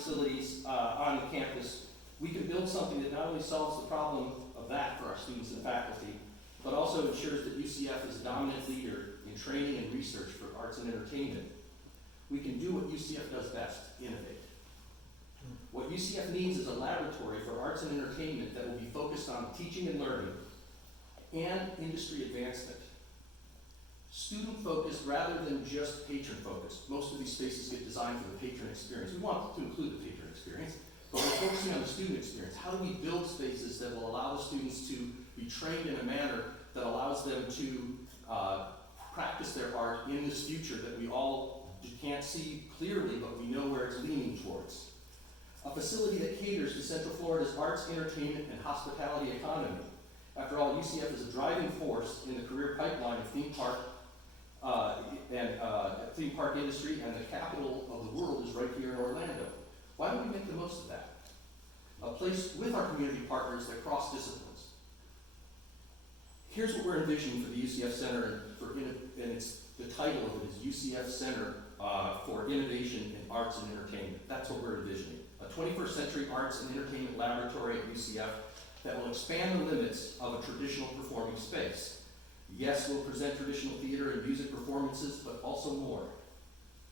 facilities on the campus, we can build something that not only solves the problem of that for our students and faculty, but also ensures that UCF is a dominant leader in training and research for arts and entertainment. We can do what UCF does best, innovate. What UCF needs is a laboratory for arts and entertainment that will be focused on teaching and learning and industry advancement. Student-focused rather than just patron-focused. Most of these spaces get designed for the patron experience. We want to include the patron experience, but we're focusing on the student experience. How do we build spaces that will allow the students to be trained in a manner that allows them to practice their art in this future that we all can't see clearly, but we know where it's leaning towards? A facility that caters to Central Florida's arts, entertainment, and hospitality economy. After all, UCF is a driving force in the career pipeline of theme park industry, and the capital of the world is right here in Orlando. Why don't we make the most of that? A place with our community partners that cross disciplines. Here's what we're envisioning for the UCF Center, and the title of it is UCF Center for Innovation in Arts and Entertainment. That's what we're envisioning. A 21st century arts and entertainment laboratory at UCF that will expand the limits of a traditional performing space. Yes, we'll present traditional theater and music performances, but also more.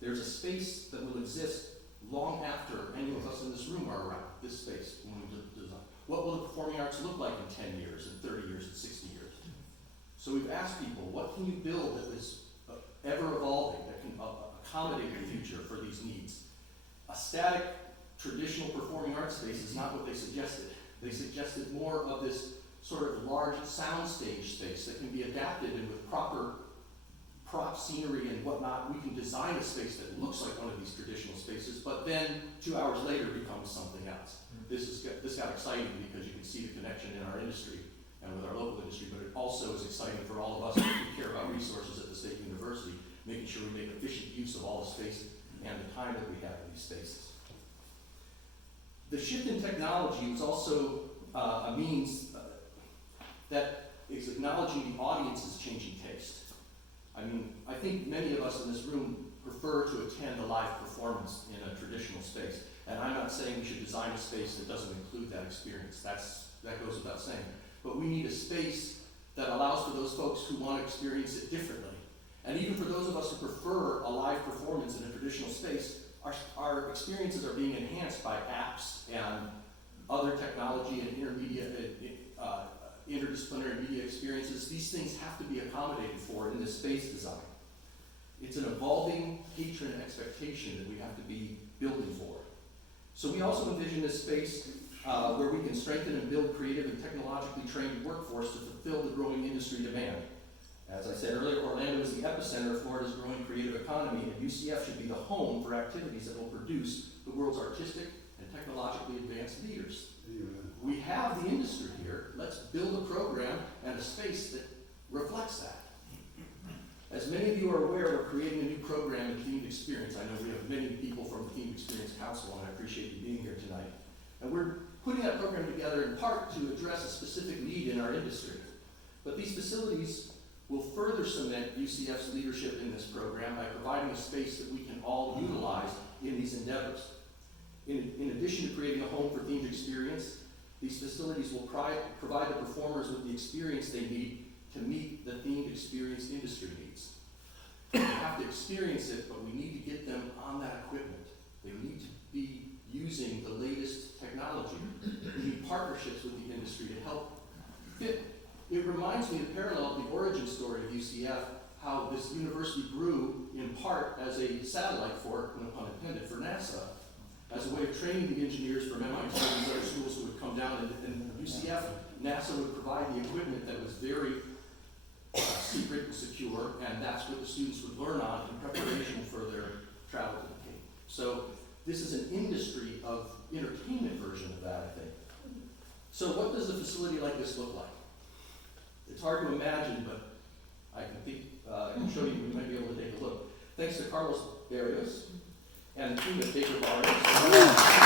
There's a space that will exist long after any of us in this room are around, this space, when we design. What will the performing arts look like in 10 years, and 30 years, and 60 years? So we've asked people, what can you build that is ever evolving, that can accommodate the future for these needs? A static, traditional performing arts space is not what they suggested. They suggested more of this sort of large soundstage space that can be adapted, and with proper prop scenery and whatnot, we can design a space that looks like one of these traditional spaces, but then 2 hours later becomes something else. This got exciting because you can see the connection in our industry and with our local industry, but it also is exciting for all of us who care about resources at the State University, making sure we make efficient use of all the space and the time that we have in these spaces. The shift in technology was also a means that is acknowledging the audience's changing taste. I mean, I think many of us in this room prefer to attend a live performance in a traditional space. And I'm not saying we should design a space that doesn't include that experience. That goes without saying. But we need a space that allows for those folks who want to experience it differently. And even for those of us who prefer a live performance in a traditional space, our experiences are being enhanced by apps and other technology and interdisciplinary media experiences. These things have to be accommodated for in this space design. It's an evolving patron expectation that we have to be building for. So we also envision this space where we can strengthen and build creative and technologically trained workforce to fulfill the growing industry demand. As I said earlier, Orlando is the epicenter of Florida's growing creative economy, and UCF should be the home for activities that will produce the world's artistic and technologically advanced leaders. We have the industry here. Let's build a program and a space that reflects that. As many of you are aware, we're creating a new program in Themed Experience. I know we have many people from the Themed Experience Council, and I appreciate you being here tonight. And we're putting that program together in part to address a specific need in our industry. But these facilities will further cement UCF's leadership in this program by providing a space that we can all utilize in these endeavors. In addition to creating a home for Themed Experience, these facilities will provide the performers with the experience they need to meet the themed experience industry needs. They have to experience it, but we need to get them on that equipment. They need to be using the latest technology. We need partnerships with the industry to help fit. It reminds me of parallel the origin story of UCF, how this university grew in part as a satellite for, no pun intended, for NASA, as a way of training the engineers from MIT and these other schools who would come down, and UCF, NASA would provide the equipment that was very secret and secure, and that's what the students would learn on in preparation for their travel to the Cape. So this is an industry of entertainment version of that, I think. So what does a facility like this look like? It's hard to imagine, but I can show you, we might be able to take a look. Thanks to Carlos Barrios and the team at Baker Barrios.